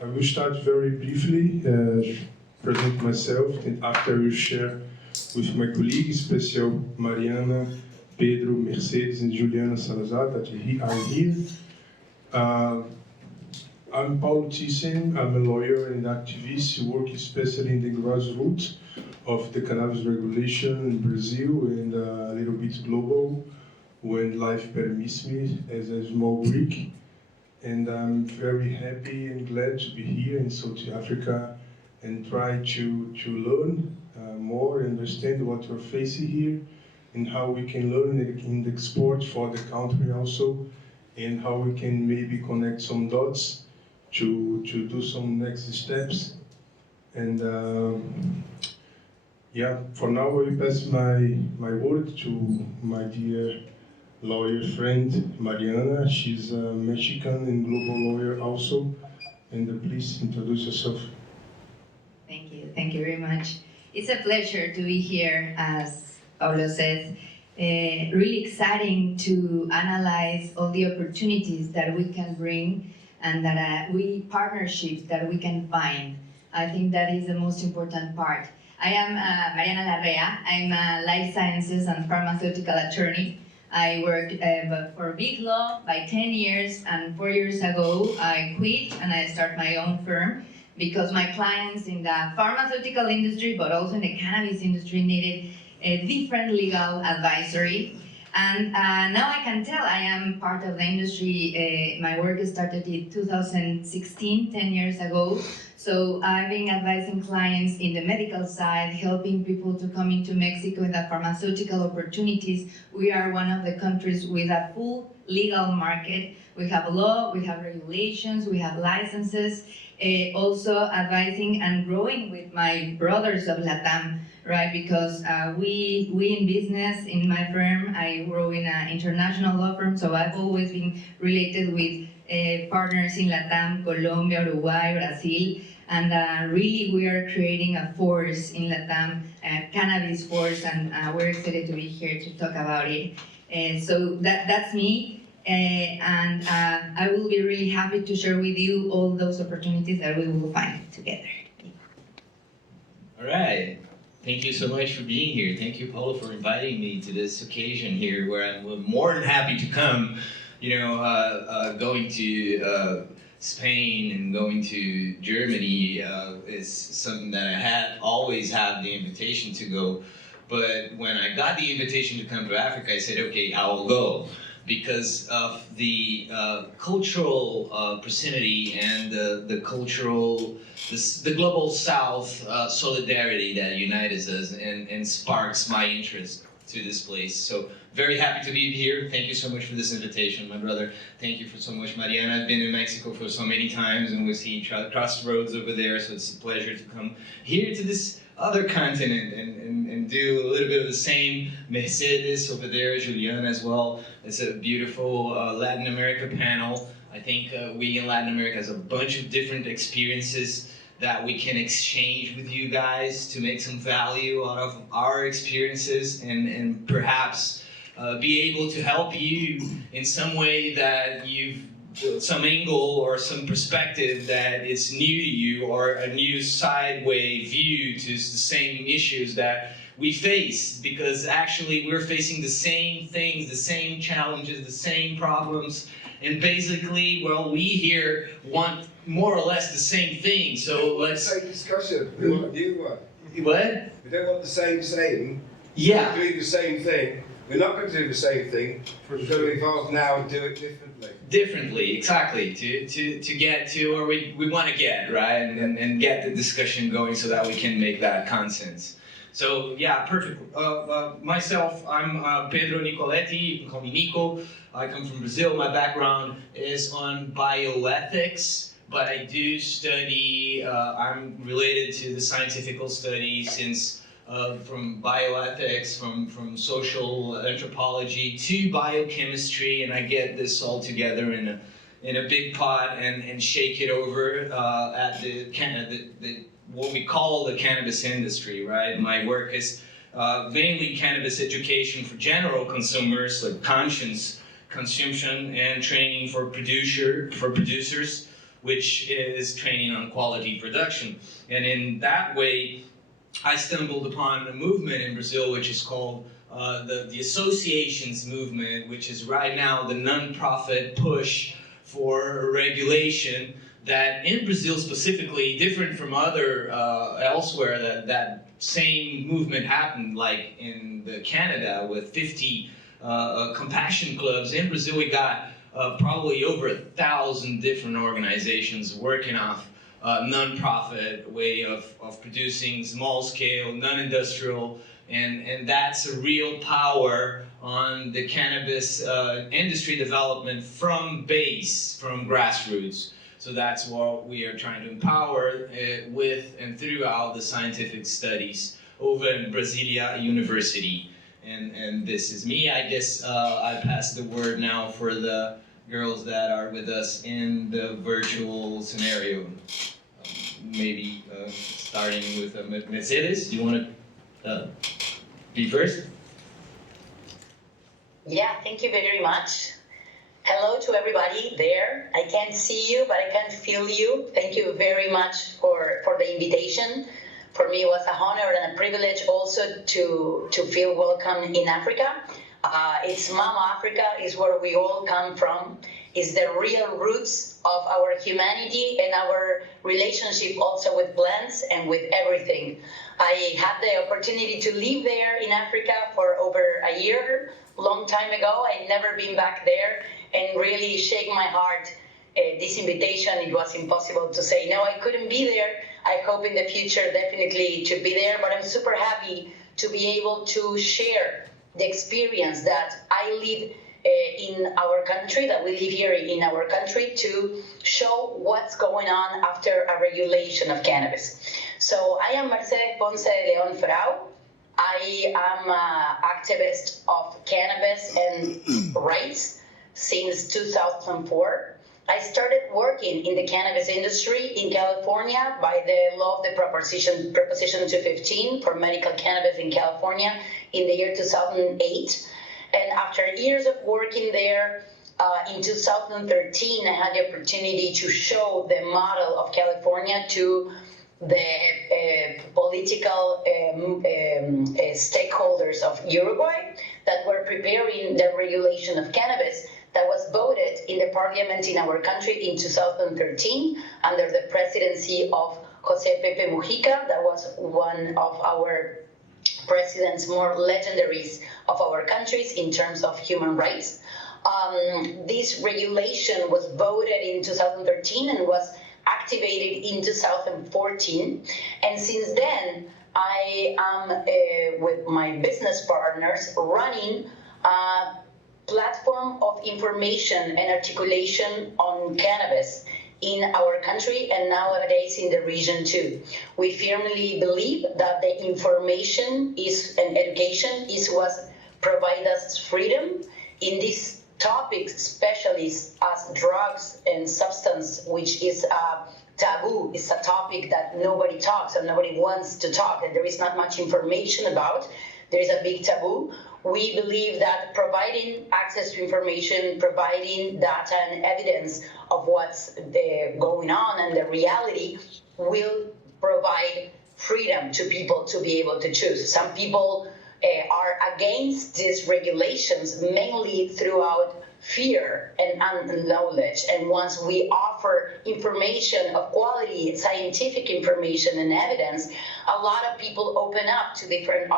I will start very briefly, present myself, and after I will share with my colleagues, especially Mariana, Pedro, Mercedes, and Juliana Salazar that are here. I'm Paulo Thiessen. I'm a lawyer and activist who work especially in the grassroots of the cannabis regulation in Brazil and a little bit global when life permits me as a small Greek. And I'm very happy and glad to be here in South Africa and try to learn more, understand what we're facing here and how we can learn in the export for the country also, and how we can maybe connect some dots to do some next steps. And yeah, for now I will pass my word to my dear lawyer friend Mariana. She's a Mexican and global lawyer also. And please introduce yourself. Thank you very much. It's a pleasure to be here, as Paulo says. Really exciting to analyze all the opportunities that we can bring and that partnerships that we can find. I think that is the most important part. I am Mariana Larrea. I'm a life sciences and pharmaceutical attorney. I worked for Big Law by 10 years, and 4 years ago I quit and I started my own firm because my clients in the pharmaceutical industry, but also in the cannabis industry, needed a different legal advisory. And now I can tell I am part of the industry. My work started in 2016, 10 years ago. So I've been advising clients in the medical side, helping people to come into Mexico in the pharmaceutical opportunities. We are one of the countries with a full legal market. We have law, we have regulations, we have licenses. Also advising and growing with my brothers of LATAM, right? Because we in business, in my firm, I grow in an international law firm, so I've always been related with partners in LATAM, Colombia, Uruguay, Brazil, and really we are creating a force in LATAM, cannabis force, and we're excited to be here to talk about it. So that's me. And I will be really happy to share with you all those opportunities that we will find together. All right. Thank you so much for being here. Thank you, Paulo, for inviting me to this occasion here where I'm more than happy to come. You know, going to Spain and going to Germany is something that I always had the invitation to go. But when I got the invitation to come to Africa, I said, okay, I will go, because of the cultural proximity and the global South solidarity that unites us and sparks my interest to this place. So very happy to be here. Thank you so much for this invitation, my brother. Thank you for so much, Mariana. I've been in Mexico for so many times, and we see each other across the roads over there, so it's a pleasure to come here to this other continent and do a little bit of the same. Mercedes over there, Juliana as well. It's a beautiful Latin America panel. I think we in Latin America has a bunch of different experiences that we can exchange with you guys to make some value out of our experiences and perhaps be able to help you in some way that you've some angle or some perspective that is new to you, or a new sideway view to the same issues that we face, because actually we're facing the same things, the same challenges, the same problems, and basically, well, we here want more or less the same thing. So let's... Same discussion. We want a new one. What? We don't want the same. Yeah. We're doing the same thing. We're not going to do the same thing. We're going to evolve now and do it differently. Differently, exactly. To get to where we want to get, right? And get the discussion going so that we can make that consensus. So yeah, perfect. Myself, I'm Pedro Nicoletti. You can call me Nico. I come from Brazil. My background is on bioethics, but I do study. I'm related to the scientific study since from bioethics, from social anthropology to biochemistry, and I get this all together in a big pot and shake it over at the what we call the cannabis industry, right? My work is mainly cannabis education for general consumers, like conscious consumption and training for producers. which is training on quality production. And in that way, I stumbled upon a movement in Brazil which is called the associations movement, which is right now the non-profit push for regulation that in Brazil specifically, different from other elsewhere, that same movement happened, like in Canada with 50 compassion clubs. In Brazil we got probably over 1,000 different organizations working off non-profit way of producing small scale, non-industrial, and that's a real power on the cannabis industry development from base, from grassroots. So that's what we are trying to empower with and throughout the scientific studies over in Brasilia University. And this is me. I guess I pass the word now for the girls that are with us in the virtual scenario. Maybe starting with Mercedes. You want to be first? Yeah, thank you very much. Hello to everybody there. I can't see you, but I can feel you. Thank you very much for the invitation. For me, it was an honor and a privilege also to feel welcome in Africa. It's Mama Africa, is where we all come from. It's the real roots of our humanity and our relationship also with plants and with everything. I had the opportunity to live there in Africa for over a year, long time ago. I'd never been back there, and really shake my heart. This invitation, it was impossible to say no, I couldn't be there. I hope in the future definitely to be there, but I'm super happy to be able to share the experience that I live in our country, that we live here in our country, to show what's going on after a regulation of cannabis. So I am Ponce de León Frau. I am an activist of cannabis and rights since 2004. I started working in the cannabis industry in California by the law of the Proposition 215 for medical cannabis in California in the year 2008. And after years of working there, in 2013, I had the opportunity to show the model of California to the political stakeholders of Uruguay that were preparing the regulation of cannabis that was voted in the parliament in our country in 2013 under the presidency of Jose Pepe Mujica. That was one of our presidents more legendaries of our countries in terms of human rights. This regulation was voted in 2013 and was activated in 2014. And since then, I am, with my business partners, running a platform of information and articulation on cannabis in our country and nowadays in the region too. We firmly believe that the information and education is what provides us freedom in these topics, especially as drugs and substance, which is a taboo. It's a topic that nobody talks and nobody wants to talk, and there is not much information about. There is a big taboo. We believe that providing access to information, providing data and evidence of what's going on and the reality will provide freedom to people to be able to choose. Some people are against these regulations mainly throughout fear and unknowledge. And once we offer information of quality, scientific information and evidence, a lot of people open up to different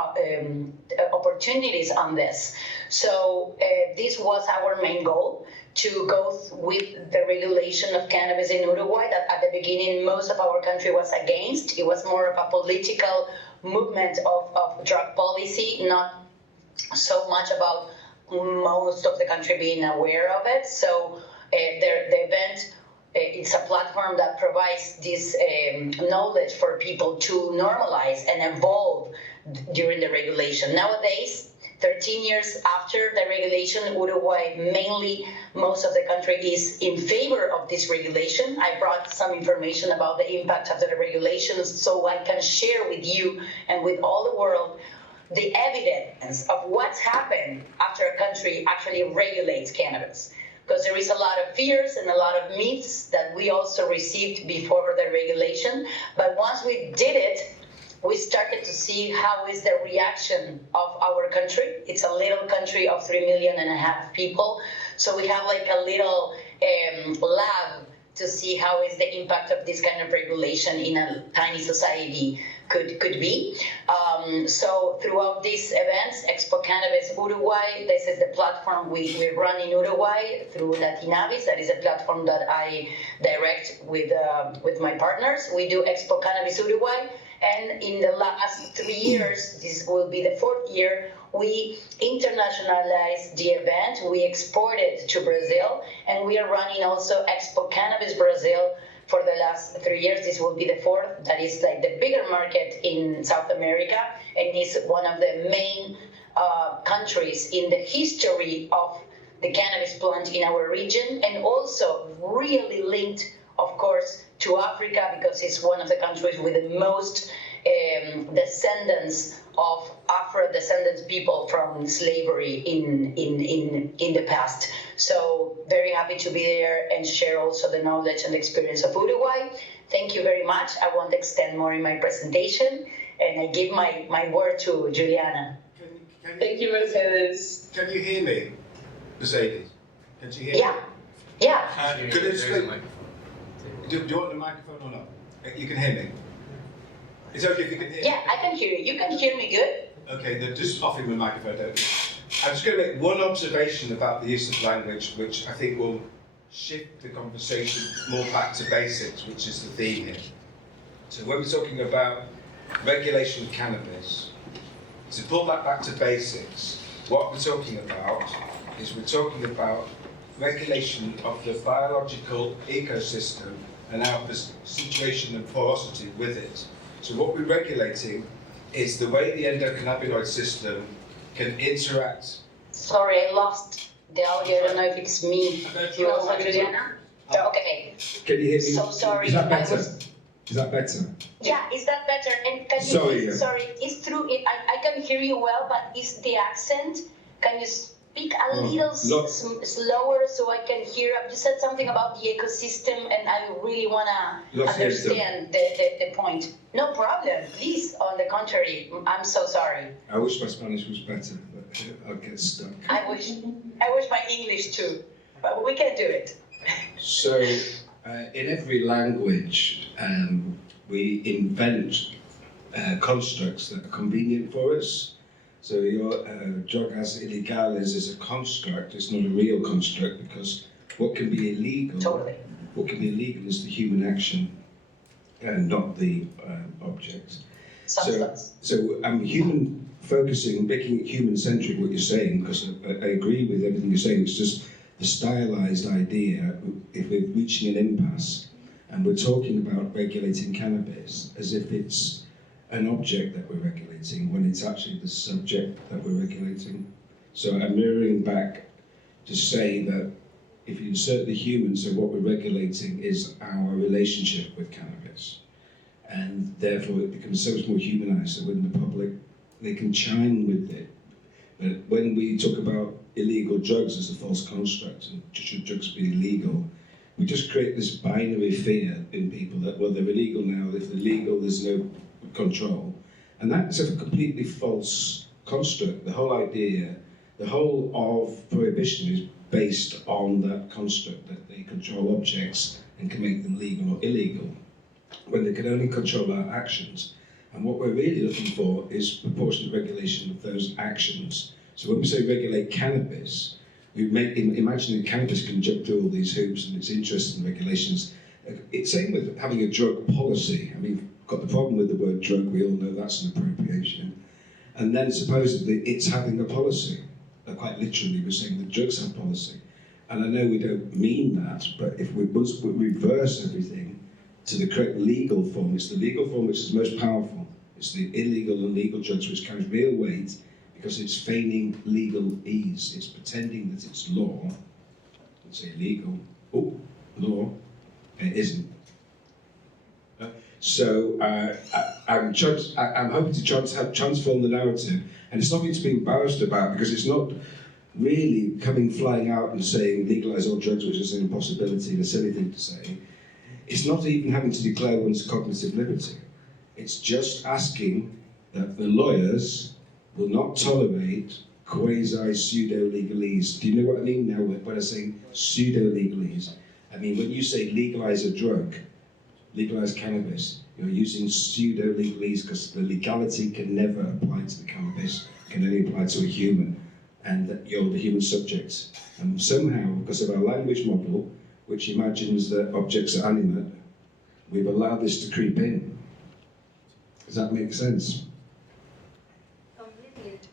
opportunities on this. So this was our main goal, to go with the regulation of cannabis in Uruguay that at the beginning most of our country was against. It was more of a political movement of drug policy, not so much about most of the country being aware of it. So the event, it's a platform that provides this knowledge for people to normalize and evolve during the regulation. Nowadays, 13 years after the regulation, Uruguay, mainly most of the country is in favor of this regulation. I brought some information about the impact of the regulations so I can share with you and with all the world the evidence of what's happened after a country actually regulates cannabis. because there is a lot of fears and a lot of myths that we also received before the regulation. But once we did it, we started to see how is the reaction of our country. It's a little country of 3.5 million people. So we have like a little lab to see how is the impact of this kind of regulation in a tiny society could be. So throughout these events, ExpoCannabis Uruguay, this is the platform we run in Uruguay through LATINNABIS. That is a platform that I direct with my partners. We do ExpoCannabis Uruguay. And in the last 3 years, this will be the 4th year, we internationalized the event. We exported to Brazil, and we are running also ExpoCannabis Brazil for the last 3 years. This will be the 4th. That is like the bigger market in South America, and is one of the main countries in the history of the cannabis plant in our region, and also really linked, of course, to Africa, because it's one of the countries with the most descendants of Afro-descendants people from slavery in the past. So very happy to be there and share also the knowledge and experience of Uruguay. Thank you very much. I won't extend more in my presentation, and I give my word to Juliana. Thank you, Mercedes. Can you hear me, Mercedes? Can you hear me? Yeah. Could I speak? Do you want the microphone or not? You can hear me. It's okay if you can hear me. Yeah, I can hear you. You can hear me good? Okay, then just offering the microphone, don't you? I'm just going to make one observation about the use of language, which I think will shift the conversation more back to basics, which is the theme here. So when we're talking about regulation of cannabis, to pull that back to basics, what we're talking about is we're talking about regulation of the biological ecosystem and our situation and porosity with it. So what we're regulating is the way the endocannabinoid system can interact. Sorry, I lost the audio. I don't know if it's me. You also, Juliana? Okay. Can you hear me? So sorry. Is that better? Is that better? Yeah, is that better? And can you sorry, it's true. I can hear you well, but is the accent? Can you speak a little slower so I can hear? You said something about the ecosystem, and I really wanna understand the point. No problem, please. On the contrary, I'm so sorry. I wish my Spanish was better, but I'll get stuck. I wish my English too, but we can do it. So, in every language, we invent constructs that are convenient for us. So your drogas ilegales is a construct, it's not a real construct, because what can be illegal, what can be illegal is the human action and not the object. So I'm human focusing, making it human-centric, what you're saying, because I agree with everything you're saying. It's just the stylized idea, if we're reaching an impasse and we're talking about regulating cannabis as if it's an object that we're regulating when it's actually the subject that we're regulating. So I'm mirroring back to say that if you insert the human, so what we're regulating is our relationship with cannabis. And therefore it becomes so much more humanized, so when the public, they can chime with it. But when we talk about illegal drugs as a false construct, and should drugs be illegal, we just create this binary fear in people that, well, they're illegal now, if they're legal, there's no control. And that's a completely false construct. The whole idea, the whole of prohibition is based on that construct, that they control objects and can make them legal or illegal, when they can only control our actions. And what we're really looking for is proportionate regulation of those actions. So when we say regulate cannabis, we imagine that cannabis can jump through all these hoops and its interests and regulations. It's same with having a drug policy. I mean, got the problem with the word drug, we all know that's an appropriation. And then supposedly it's having a policy. Quite literally, we're saying that drugs have policy. And I know we don't mean that, but if we reverse everything to the correct legal form, it's the legal form which is most powerful. It's the illegal and legal drugs which carries real weight because it's feigning legal ease. It's pretending that it's law. Let's say legal. Oh, law. It isn't. So I'm hoping to transform the narrative, and it's nothing to be embarrassed about because it's not really coming flying out and saying legalise all drugs, which is an impossibility and a silly thing to say, it's not even having to declare one's cognitive liberty. It's just asking that the lawyers will not tolerate quasi-pseudo-legalese. Do you know what I mean now when I say pseudo-legalese? I mean, when you say legalise a drug, legalise cannabis, you're using pseudo-legalese because the legality can never apply to the cannabis, can only apply to a human, and that you're the human subject. And somehow, because of our language model, which imagines that objects are animate, we've allowed this to creep in. Does that make sense?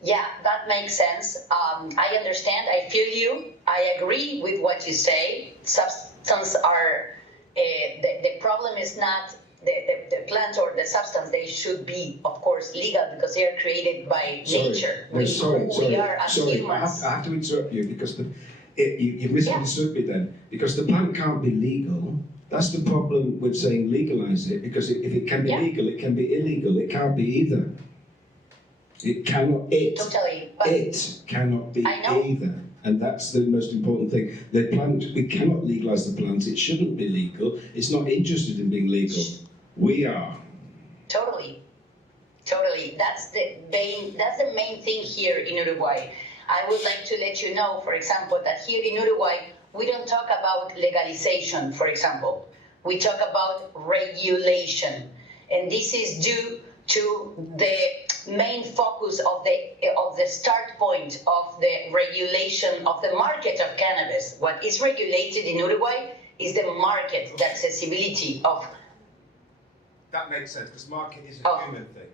Yeah, that makes sense. I understand. I feel you. I agree with what you say. Substance are the problem is not the plant or the substance. They should be, of course, legal because they are created by nature. We are as sorry. humans. I have to interrupt you because you misunderstood me then. Because the plant can't be legal. That's the problem with saying legalise it, because if it can be legal, it can be illegal. It can't be either. It cannot. Totally. It cannot be either. And that's the most important thing. The plant, we cannot legalise the plant. It shouldn't be legal. It's not interested in being legal. We are. Totally. That's the main thing here in Uruguay. I would like to let you know, for example, that here in Uruguay, we don't talk about legalization, for example. We talk about regulation. And this is due to the main focus of the start point of the regulation of the market of cannabis. What is regulated in Uruguay is the market, the accessibility of. That makes sense, because market is a human thing.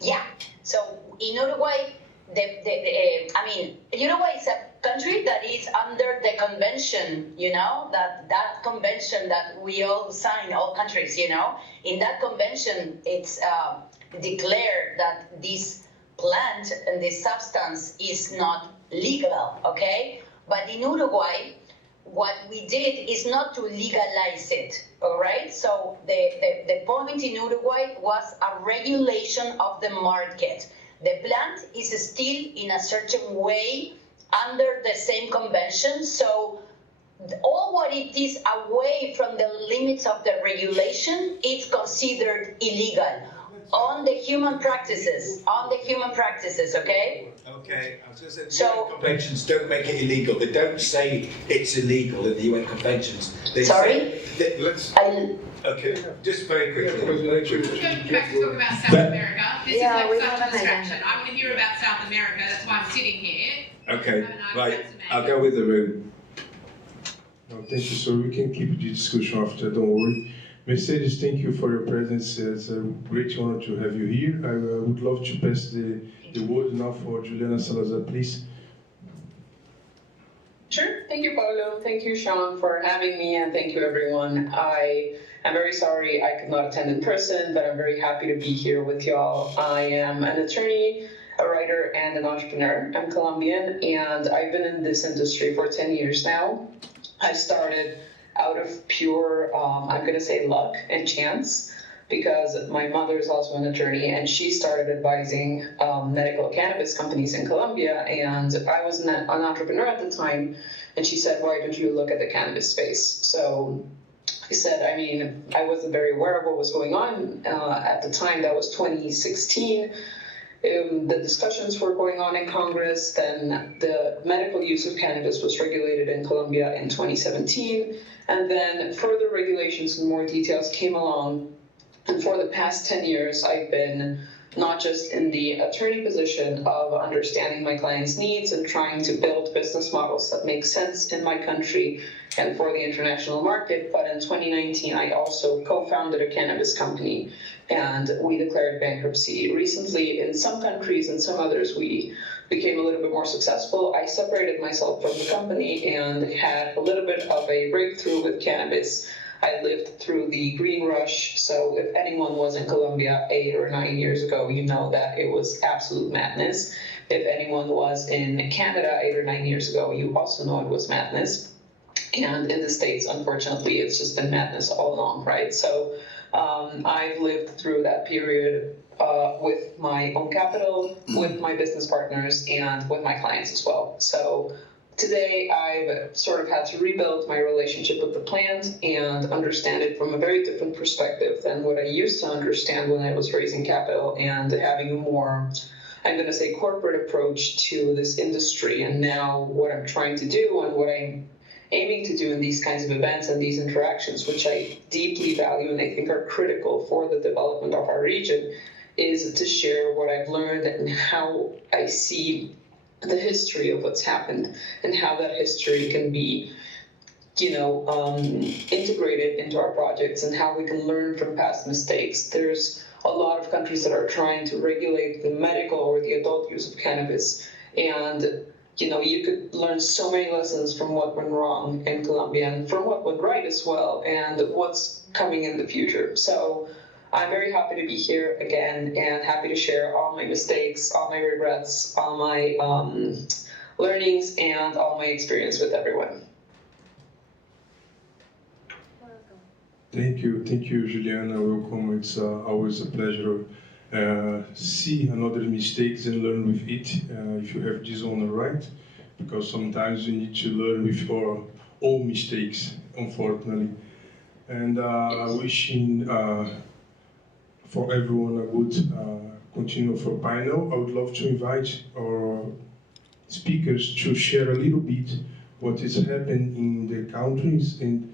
Yeah. So in Uruguay, Uruguay is a country that is under the convention, that convention that we all sign, all countries, In that convention, it's declared that this plant and this substance is not legal, okay? But in Uruguay, what we did is not to legalize it, all right? So the point in Uruguay was a regulation of the market. The plant is still in a certain way under the same convention, so all what it is away from the limits of the regulation, it's considered illegal on the human practices, okay? Okay, I was going to say, the UN conventions don't make it illegal. They don't say it's illegal in the UN conventions. They Sorry? Okay, just very quickly. We're going back to talk about South America. This is like such a distraction. I want to hear about South America. That's why I'm sitting here. Okay, right. I'll go with the room. No, thank you, sir. We can keep the discussion after, don't worry. Mercedes, thank you for your presence. It's a great honor to have you here. I would love to pass the word now for Juliana Salazar, please. Sure. Thank you, Paulo. Thank you, Sean, for having me, and thank you, everyone. I'm very sorry I could not attend in person, but I'm very happy to be here with y'all. I am an attorney, a writer, and an entrepreneur. I'm Colombian, and I've been in this industry for 10 years now. I started out of pure, I'm going to say luck and chance, because my mother is also an attorney, and she started advising medical cannabis companies in Colombia, and I was an entrepreneur at the time, and she said, why don't you look at the cannabis space? So I said, I wasn't very aware of what was going on at the time. That was 2016. The discussions were going on in Congress. Then the medical use of cannabis was regulated in Colombia in 2017. And then further regulations and more details came along. And for the past 10 years, I've been not just in the attorney position of understanding my clients' needs and trying to build business models that make sense in my country and for the international market, but in 2019, I also co-founded a cannabis company, and we declared bankruptcy. Recently, in some countries and some others, we became a little bit more successful. I separated myself from the company and had a little bit of a breakthrough with cannabis. I lived through the green rush, so if anyone was in Colombia 8 or 9 years ago, you know that it was absolute madness. If anyone was in Canada 8 or 9 years ago, you also know it was madness. And in the States, unfortunately, it's just been madness all along, right? So I've lived through that period with my own capital, with my business partners, and with my clients as well. So today I've sort of had to rebuild my relationship with the plant and understand it from a very different perspective than what I used to understand when I was raising capital and having a more, I'm going to say, corporate approach to this industry. And now what I'm trying to do and what I'm aiming to do in these kinds of events and these interactions, which I deeply value and I think are critical for the development of our region, is to share what I've learned and how I see the history of what's happened and how that history can be, integrated into our projects and how we can learn from past mistakes. There's a lot of countries that are trying to regulate the medical or the adult use of cannabis, and you could learn so many lessons from what went wrong in Colombia and from what went right as well, and what's coming in the future. So I'm very happy to be here again and happy to share all my mistakes, all my regrets, all my learnings, and all my experience with everyone. Thank you, Juliana. Welcome. It's always a pleasure see another mistakes and learn with it. If you have this honor, right? Because sometimes you need to learn with your own mistakes, unfortunately. And wishing for everyone a good continue for panel. I would love to invite our speakers to share a little bit what is happening in the countries and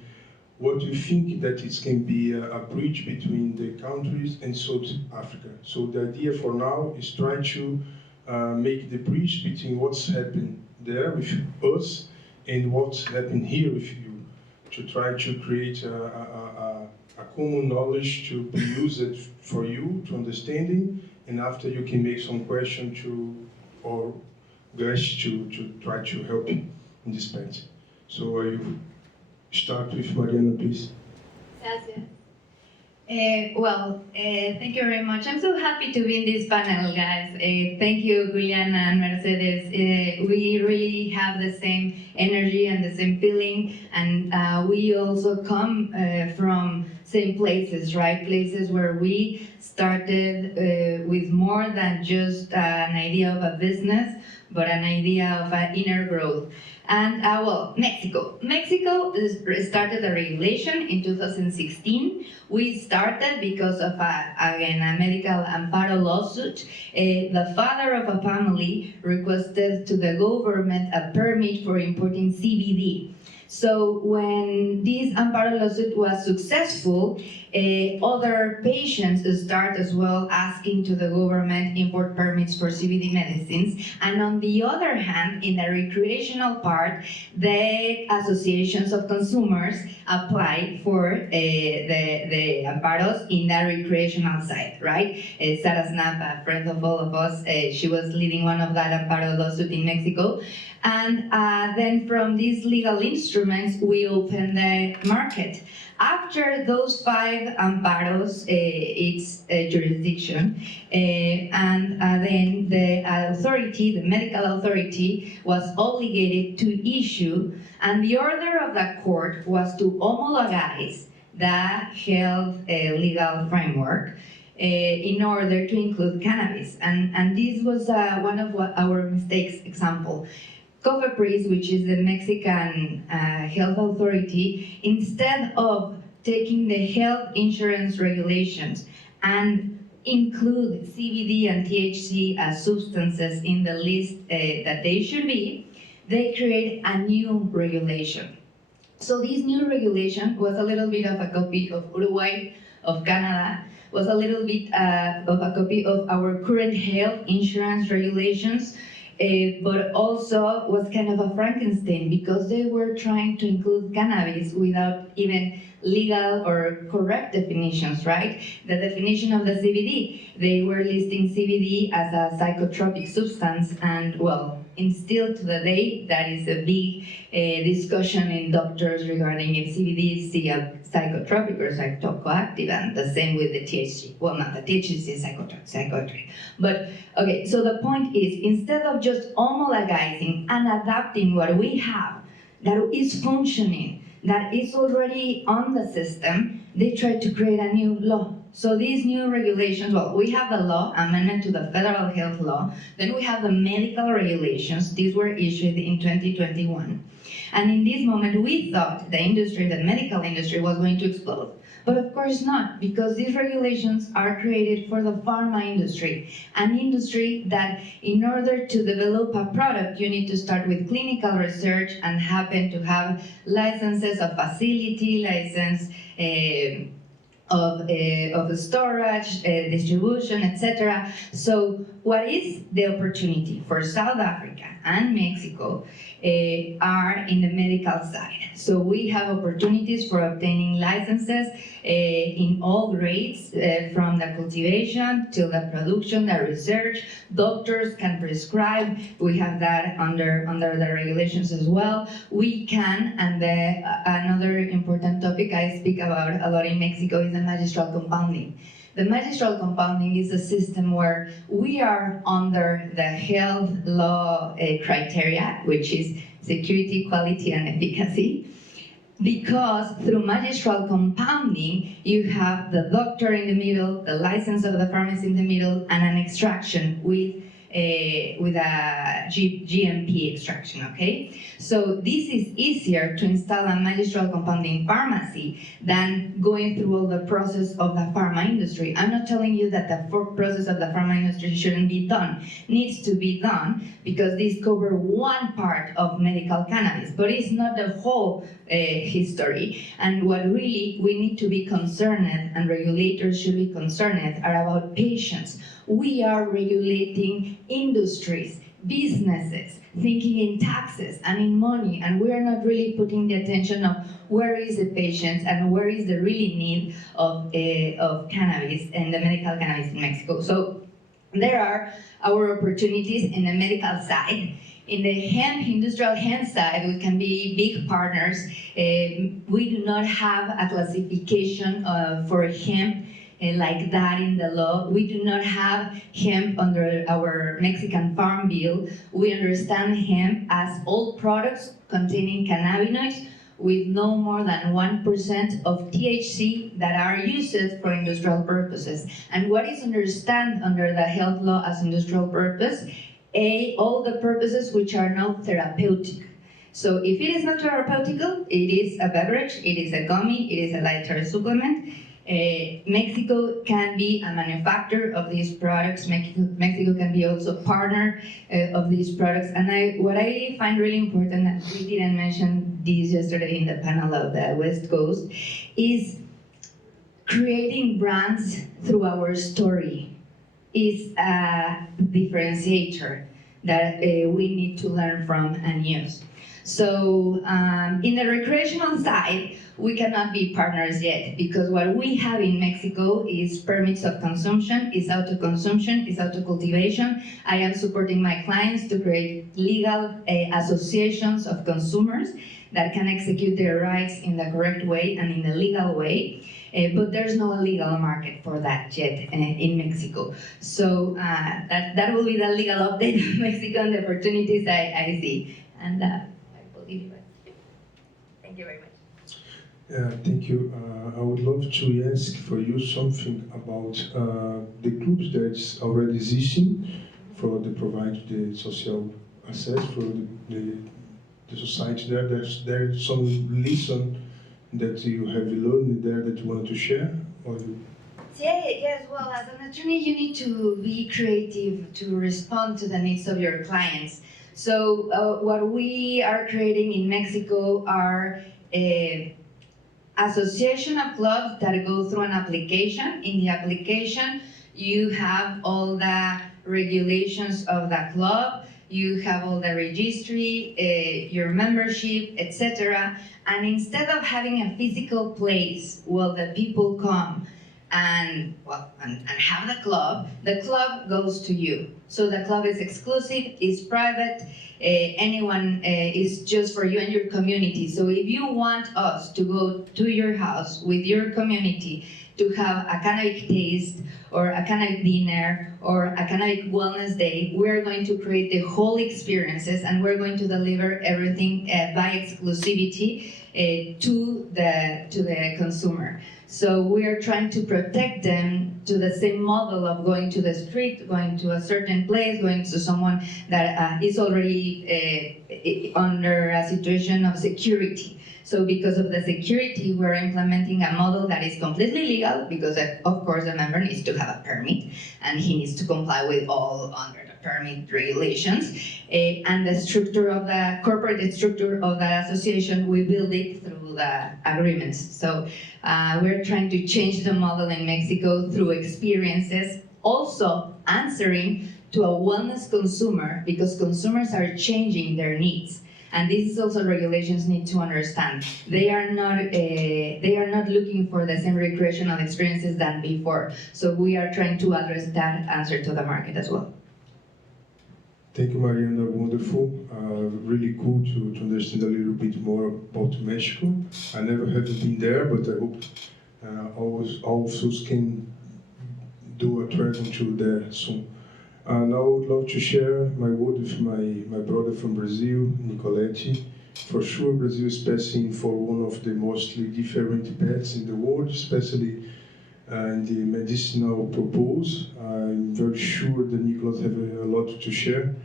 what you think that it can be a bridge between the countries and South Africa. So the idea for now is try to make the bridge between what's happened there with us and what's happened here with you, to try to create a common knowledge to be used for you, to understanding, and after you can make some question to our guests to try to help in this part. So you start with Mariana, please. Gracias. Thank you very much. I'm so happy to be in this panel, guys. Thank you, Juliana and Mercedes. We really have the same energy and the same feeling, and we also come from same places, right? Places where we started with more than just an idea of a business, but an idea of an inner growth. And Mexico. Mexico started a regulation in 2016. We started because of a medical amparo lawsuit. The father of a family requested to the government a permit for importing CBD. So when this amparo lawsuit was successful, other patients start as well asking to the government import permits for CBD medicines. And on the other hand, in the recreational part, the associations of consumers apply for the amparos in the recreational side, right? Sarah Snap, a friend of all of us, she was leading one of that amparo lawsuit in Mexico. And then from these legal instruments, we open the market. After those 5 amparos, its jurisdiction, and then the authority, the medical authority, was obligated to issue, and the order of the court was to homologize the health legal framework in order to include cannabis. And this was one of our mistakes example. COFEPRIS, which is the Mexican health authority, instead of taking the health insurance regulations and include CBD and THC as substances in the list that they should be, they create a new regulation. So this new regulation was a little bit of a copy of Uruguay, of Canada, was a little bit of a copy of our current health insurance regulations, but also was kind of a Frankenstein because they were trying to include cannabis without even legal or correct definitions, right? The definition of the CBD, they were listing CBD as a psychotropic substance, and still to the day, that is a big discussion in doctors regarding if CBD is psychotropic or psychoactive, and the same with the THC. Well, not the THC is psychotropic. But, okay, so the point is, instead of just homologizing and adapting what we have that is functioning, that is already on the system, they try to create a new law. So these new regulations, well, we have the law, amendment to the federal health law, then we have the medical regulations. These were issued in 2021. And in this moment, we thought the industry, the medical industry, was going to explode. But of course not, because these regulations are created for the pharma industry, an industry that in order to develop a product, you need to start with clinical research and happen to have licenses of facility, license of storage, distribution, etc. So what is the opportunity for South Africa and Mexico are in the medical side. So we have opportunities for obtaining licenses in all grades, from the cultivation to the production, the research. Doctors can prescribe. We have that under the regulations as well. We can, and another important topic I speak about a lot in Mexico is the magistral compounding. The magistral compounding is a system where we are under the health law criteria, which is security, quality, and efficacy. Because through magistral compounding, you have the doctor in the middle, the license of the pharmacy in the middle, and an extraction with a GMP extraction, okay? So this is easier to install a magistral compounding pharmacy than going through all the process of the pharma industry. I'm not telling you that the process of the pharma industry shouldn't be done. Needs to be done because these cover one part of medical cannabis, but it's not the whole history. And what really we need to be concerned, and regulators should be concerned, are about patients. We are regulating industries, businesses, thinking in taxes and in money, and we are not really putting the attention of where is the patient and where is the really need of cannabis and the medical cannabis in Mexico. So there are our opportunities in the medical side. In the hemp, industrial hemp side, we can be big partners. We do not have a classification for hemp like that in the law. We do not have hemp under our Mexican Farm Bill. We understand hemp as all products containing cannabinoids with no more than 1% of THC that are used for industrial purposes. And what is understood under the health law as industrial purpose? All the purposes which are not therapeutic. So if it is not therapeutical, it is a beverage, it is a gummy, it is a dietary supplement. Mexico can be a manufacturer of these products. Mexico can be also a partner of these products. And what I find really important, and we didn't mention this yesterday in the panel of the West Coast, is creating brands through our story is a differentiator that we need to learn from and use. So in the recreational side, we cannot be partners yet, because what we have in Mexico is permits of consumption, is auto-consumption, is auto-cultivation. I am supporting my clients to create legal associations of consumers that can execute their rights in the correct way and in the legal way. But there's no legal market for that yet in Mexico. So that will be the legal update of Mexico and the opportunities I see. And I believe it. Thank you very much. Thank you. I would love to ask for you something about the groups that's already existing for the provide the social access for the society there. There's some lesson that you have learned there that you want to share? Or Yes, well, as an attorney, you need to be creative to respond to the needs of your clients. So what we are creating in Mexico are association of clubs that go through an application. In the application, you have all the regulations of the club, you have all the registry, your membership, etc. And instead of having a physical place where the people come and have the club goes to you. So the club is exclusive, is private, anyone is just for you and your community. So if you want us to go to your house with your community to have a cannabis taste or a cannabis dinner or a cannabis wellness day, we're going to create the whole experiences and we're going to deliver everything by exclusivity to the consumer. So we are trying to protect them to the same model of going to the street, going to a certain place, going to someone that is already under a situation of security. So because of the security, we're implementing a model that is completely legal because of course the member needs to have a permit and he needs to comply with all under the permit regulations. And the structure of the corporate structure of the association, we build it through the agreements. So we're trying to change the model in Mexico through experiences, also answering to a wellness consumer because consumers are changing their needs. And this is also regulations need to understand. They are not looking for the same recreational experiences than before. So we are trying to address that answer to the market as well. Thank you, Mariana. Wonderful. Really cool to understand a little bit more about Mexico. I never have been there, but I hope all of us can do a travel to there soon. And I would love to share my word with my brother from Brazil, Nicoletti. For sure, Brazil is passing for one of the mostly different paths in the world, especially in the medicinal purpose. I'm very sure the Nicolas have a lot to share,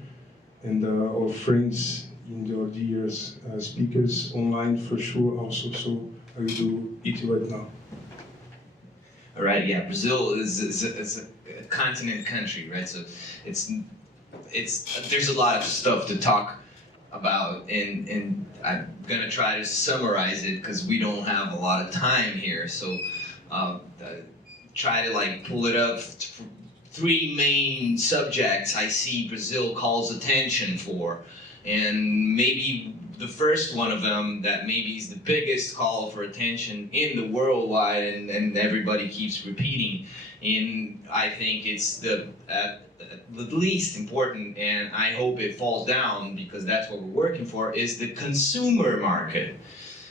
and our friends in the dear speakers online for sure also. So I will do it right now. All right, yeah, Brazil is a continent country, right? So it's there's a lot of stuff to talk about, and I'm gonna try to summarize it because we don't have a lot of time here. So try to like pull it up. Three main subjects I see Brazil calls attention for, and maybe the first one of them that maybe is the biggest call for attention in the worldwide, and everybody keeps repeating, and I think it's the least important, and I hope it falls down because that's what we're working for, is the consumer market.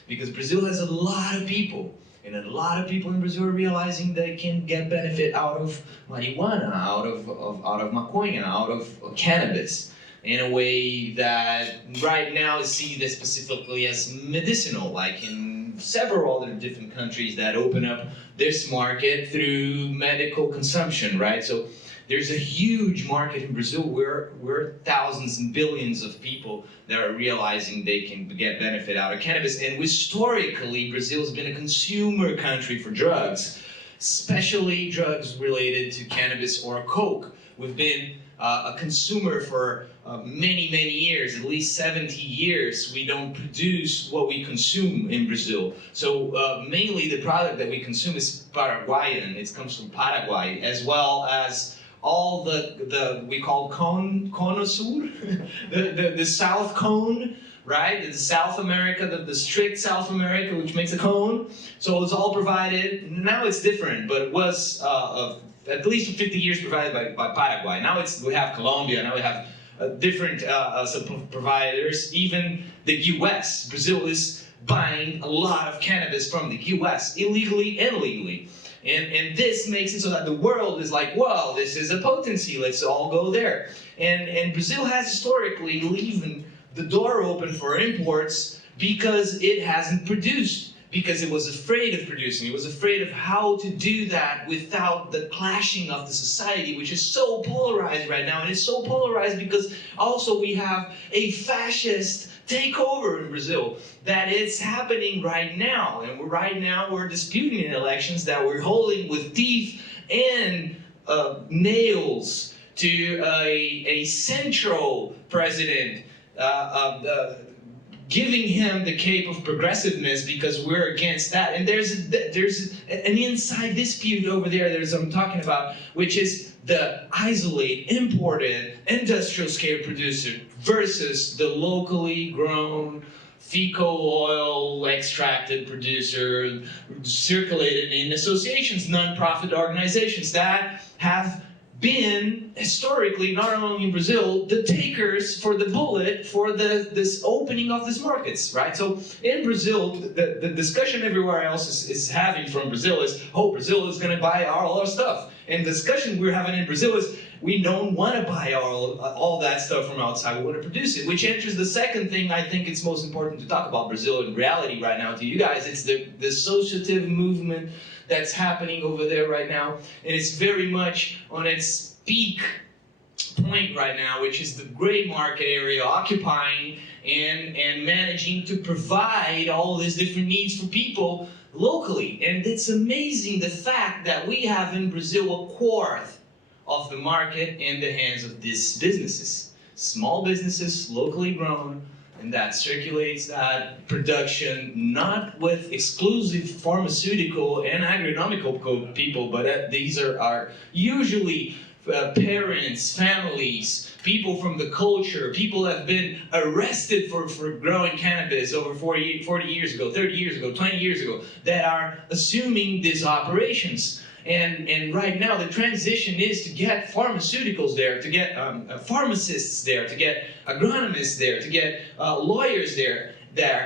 Because Brazil has a lot of people, and a lot of people in Brazil are realizing they can get benefit out of marijuana, out of maconha, out of cannabis, in a way that right now is seen as specifically as medicinal, like in several other different countries that open up this market through medical consumption, right? So there's a huge market in Brazil where we're thousands and billions of people that are realizing they can get benefit out of cannabis. And historically, Brazil's been a consumer country for drugs, especially drugs related to cannabis or coke. We've been a consumer for many, many years, at least 70 years. We don't produce what we consume in Brazil. So mainly the product that we consume is Paraguayan. It comes from Paraguay, as well as all the we call Cono Sur, the South Cone, right? The South America, the strict South America, which makes a cone. So it's all provided. Now it's different, but it was at least 50 years provided by Paraguay. Now we have Colombia. Now we have different providers. Even the U.S. Brazil is buying a lot of cannabis from the U.S. illegally and legally. And this makes it so that the world is like, well, this is a potency, let's all go there. And Brazil has historically leaving the door open for imports because it hasn't produced, because it was afraid of producing. It was afraid of how to do that without the clashing of the society, which is so polarized right now. And it's so polarized because also we have a fascist takeover in Brazil that it's happening right now. And right now we're disputing in elections that we're holding with teeth and nails to a central president, giving him the cape of progressiveness because we're against that. And there's an inside dispute over there that I'm talking about, which is the isolate, imported, industrial scale producer versus the locally grown fecal oil extracted producer, circulated in associations, non-profit organizations that have been historically, not only in Brazil, the takers for the bullet for this opening of these markets, right? So in Brazil, the discussion everywhere else is having from Brazil is, oh, Brazil is going to buy all our stuff. And the discussion we're having in Brazil is, we don't want to buy all that stuff from outside, we want to produce it, which enters the second thing I think it's most important to talk about Brazil in reality right now to you guys. It's the associative movement that's happening over there right now, and it's very much on its peak point right now, which is the gray market area occupying and managing to provide all these different needs for people locally. And it's amazing the fact that we have in Brazil a quarter of the market in the hands of these businesses. Small businesses, locally grown, and that circulates that production not with exclusive pharmaceutical and agronomical people, but these are usually parents, families, people from the culture, people that have been arrested for growing cannabis over 40 years ago, 30 years ago, 20 years ago, that are assuming these operations. And right now the transition is to get pharmaceuticals there, to get pharmacists there, to get agronomists there, to get lawyers there.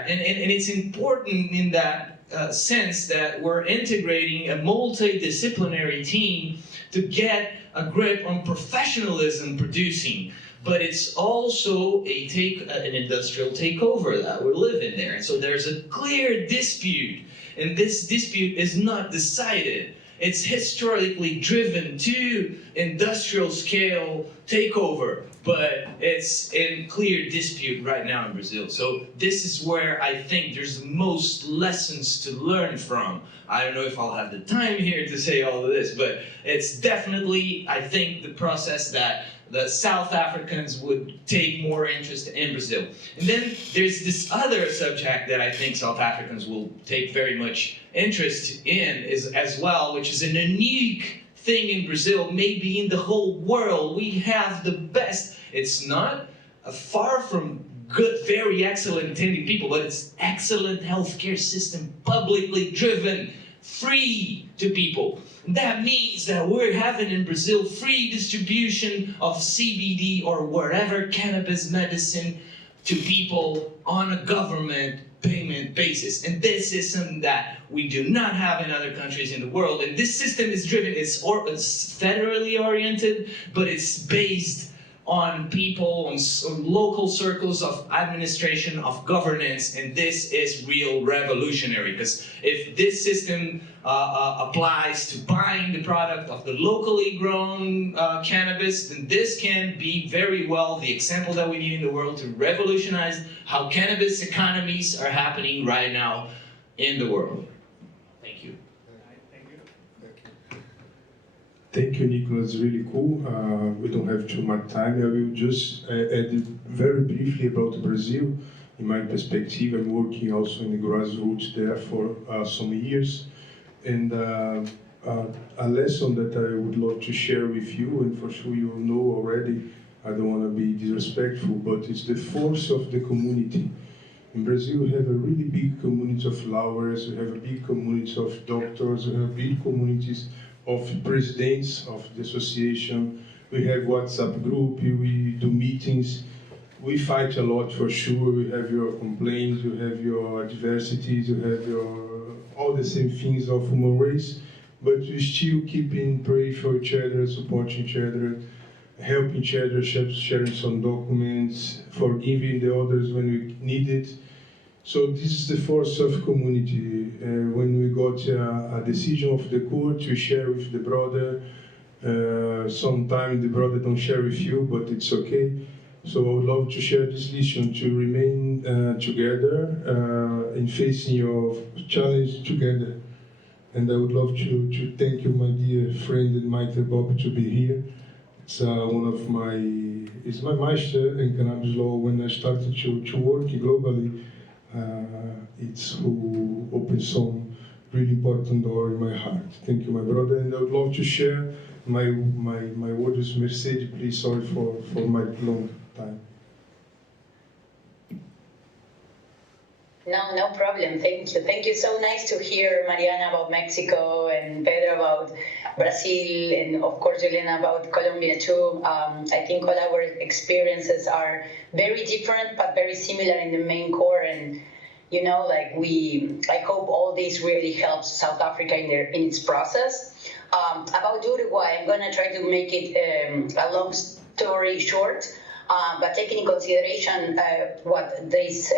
And it's important in that sense that we're integrating a multidisciplinary team to get a grip on professionalism producing. But it's also an industrial takeover that we're living there. And so there's a clear dispute, and this dispute is not decided. It's historically driven to industrial scale takeover, but it's in clear dispute right now in Brazil. So this is where I think there's the most lessons to learn from. I don't know if I'll have the time here to say all of this, but it's definitely, I think, the process that the South Africans would take more interest in Brazil. And then there's this other subject that I think South Africans will take very much interest in as well, which is a unique thing in Brazil, maybe in the whole world. We have the best, it's not far from good, very excellent attending people, but it's excellent healthcare system, publicly driven, free to people. That means that we're having in Brazil free distribution of CBD or whatever cannabis medicine to people on a government payment basis. And this is something that we do not have in other countries in the world. And this system is driven, it's federally oriented, but it's based on people, on local circles of administration, of governance, and this is real revolutionary. Because if this system applies to buying the product of the locally grown cannabis, then this can be very well the example that we need in the world to revolutionize how cannabis economies are happening right now in the world. Thank you. Thank you, Nico. It's really cool. We don't have too much time. I will just add very briefly about Brazil. In my perspective, I'm working also in the grassroots there for some years. And a lesson that I would love to share with you, and for sure you know already, I don't want to be disrespectful, but it's the force of the community. In Brazil, we have a really big community of lawyers, we have a big community of doctors, we have big communities of presidents of the association. We have WhatsApp group, we do meetings. We fight a lot for sure. We have your complaints, you have your adversities, you have all the same things of human race, but we still keep in pray for each other, supporting each other, helping each other, sharing some documents, forgiving the others when we need it. So this is the force of community. When we got a decision of the court, we share with the brother. Sometimes the brother don't share with you, but it's okay. So I would love to share this lesson, to remain together in facing your challenge together. And I would love to thank you, my dear friend and Michael Bob, to be here. It's it's my master in cannabis law. When I started to work globally, it's who opened some really important door in my heart. Thank you, my brother, and I would love to share my words. Mercedes, please, sorry for my long time. No problem. Thank you. Thank you. So nice to hear Mariana about Mexico and Pedro about Brazil, and of course Juliana about Colombia too. I think all our experiences are very different but very similar in the main core, and you know, like I hope all this really helps South Africa in its process. About Uruguay, I'm gonna try to make it a long story short. But taking in consideration what this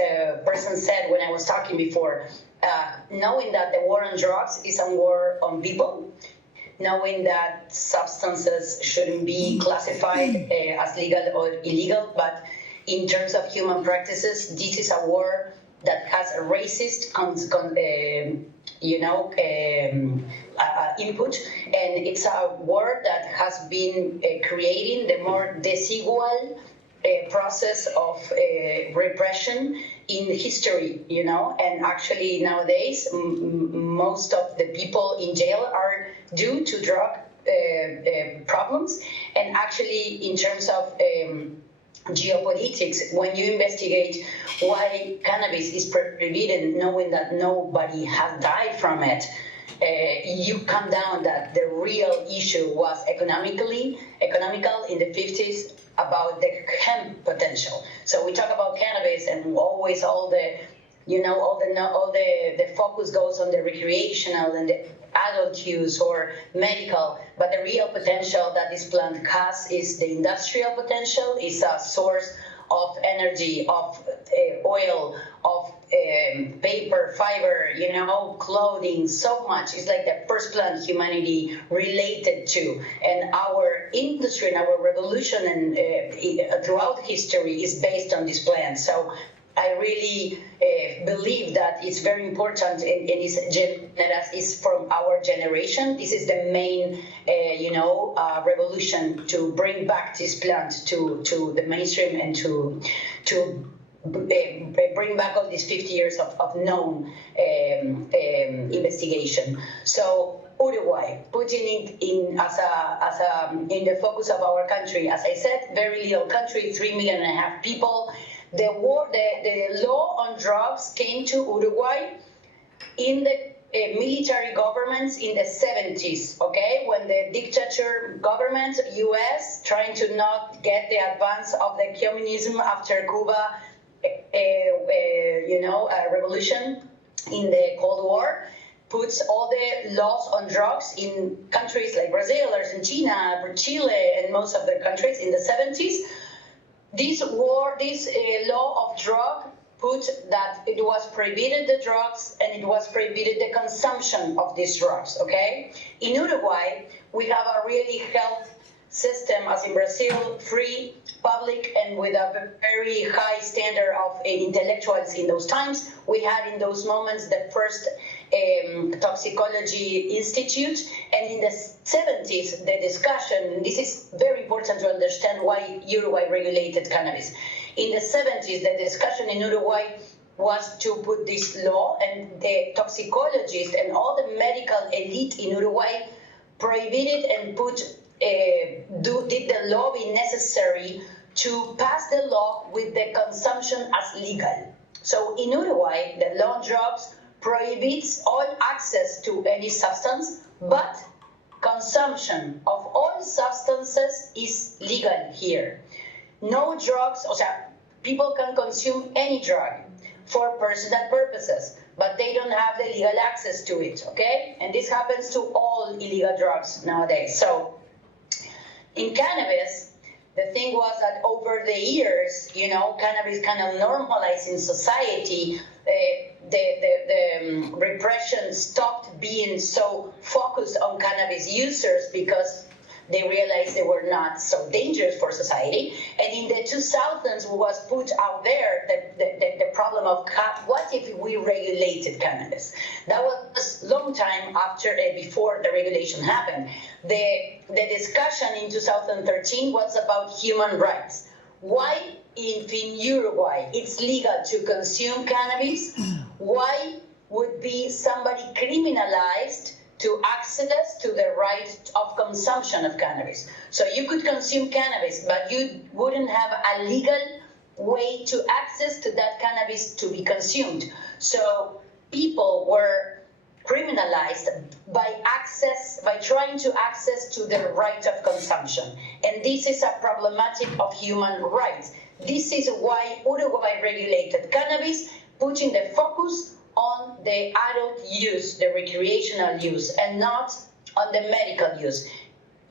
person said when I was talking before, knowing that the war on drugs is a war on people, knowing that substances shouldn't be classified as legal or illegal, but in terms of human practices, this is a war that has a racist input, and it's a war that has been creating the more desigual process of repression in history, you know, and actually nowadays most of the people in jail are due to drug problems, and actually in terms of geopolitics, when you investigate why cannabis is prohibited, knowing that nobody has died from it, you come down that the real issue was economical in the 50s, about the hemp potential. So we talk about cannabis, and always all the focus goes on the recreational and the adult use or medical, but the real potential that this plant has is the industrial potential. It's a source of energy, of oil, of paper, fiber, you know, clothing, so much. It's like the first plant humanity related to. And our industry and our revolution and throughout history is based on this plant. So I really believe that it's very important, and it's from our generation. This is the main, revolution to bring back this plant to the mainstream and to bring back all these 50 years of known investigation. So Uruguay, putting it in in the focus of our country. As I said, very little country, 3.5 million people. The law on drugs came to Uruguay in the military governments in the 70s, okay? When the dictator government, US, trying to not get the advance of the communism after Cuba, revolution in the Cold War, puts all the laws on drugs in countries like Brazil, Argentina, Chile, and most of the countries in the 70s. This law of drug put that it was prohibited the drugs, and it was prohibited the consumption of these drugs, okay? In Uruguay, we have a really health system, as in Brazil, free, public, and with a very high standard of intellectuals in those times. We had in those moments the first toxicology institute, and in the 70s, the discussion, this is very important to understand why Uruguay regulated cannabis. In the 70s, the discussion in Uruguay was to put this law, and the toxicologists and all the medical elite in Uruguay prohibited and did the lobby necessary to pass the law with the consumption as legal. So in Uruguay, the law on drugs prohibits all access to any substance, but consumption of all substances is legal here. No drugs, people can consume any drug for personal purposes, but they don't have the legal access to it, okay? And this happens to all illegal drugs nowadays. So in cannabis, the thing was that over the years, cannabis kind of normalized in society. The repression stopped being so focused on cannabis users because they realized they were not so dangerous for society. And in the 2000s, was put out there the problem of what if we regulated cannabis? That was a long time before the regulation happened. The discussion in 2013 was about human rights. Why if in Uruguay it's legal to consume cannabis, why would be somebody criminalized to access to the right of consumption of cannabis? So you could consume cannabis, but you wouldn't have a legal way to access to that cannabis to be consumed. So people were criminalized by trying to access to the right of consumption. And this is a problematic of human rights. This is why Uruguay regulated cannabis, putting the focus on the adult use, the recreational use, and not on the medical use.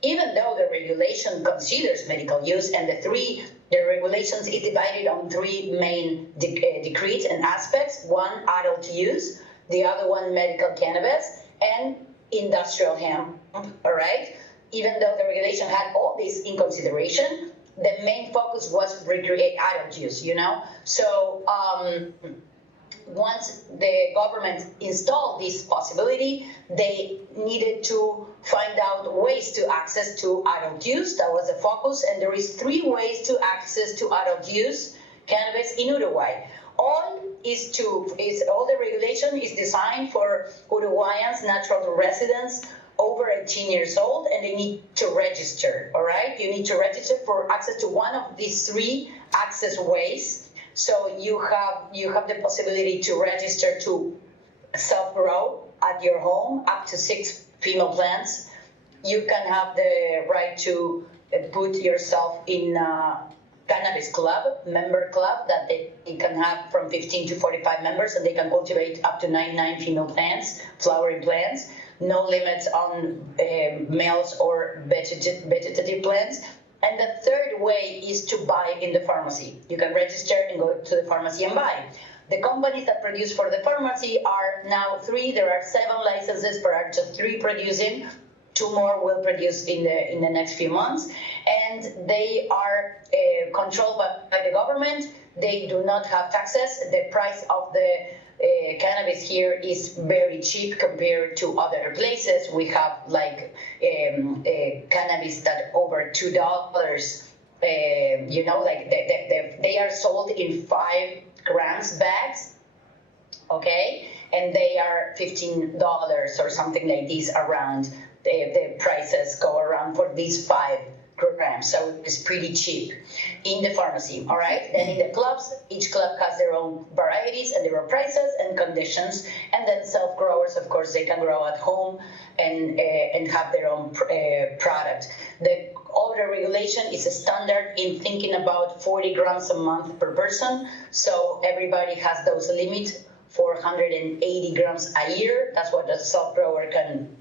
Even though the regulation considers medical use, and the regulations is divided on three main decrees and aspects: one, adult use; the other one, medical cannabis; and industrial hemp. All right. Even though the regulation had all this in consideration, the main focus was adult use. So once the government installed this possibility, they needed to find out ways to access to adult use. That was the focus, and there is 3 ways to access to adult use cannabis in Uruguay. All the regulation is designed for Uruguayans, natural residents over 18 years old, and they need to register. All right, you need to register for access to one of these 3 access ways. So you have the possibility to register to self-grow at your home up to 6 female plants. You can have the right to put yourself in a cannabis club, member club, that they can have from 15 to 45 members, and they can cultivate up to 99 female plants, flowering plants. No limits on males or vegetative plants. And the 3rd way is to buy in the pharmacy. You can register and go to the pharmacy and buy. The companies that produce for the pharmacy are now 3. There are 7 licenses, but are just 3 producing. 2 more will produce in the next few months. And they are controlled by the government. They do not have taxes. The price of the cannabis here is very cheap compared to other places. We have like cannabis that over $2. Like they are sold in 5 grams bags, okay, and they are $15 or something like this around. The prices go around for these 5 grams, so it's pretty cheap in the pharmacy. All right. Then in the clubs, each club has their own varieties and their own prices and conditions. And then self-growers, of course, they can grow at home and have their own product. The older regulation is a standard in thinking about 40 grams a month per person. So everybody has those limits, 480 grams a year. That's what a self-grower can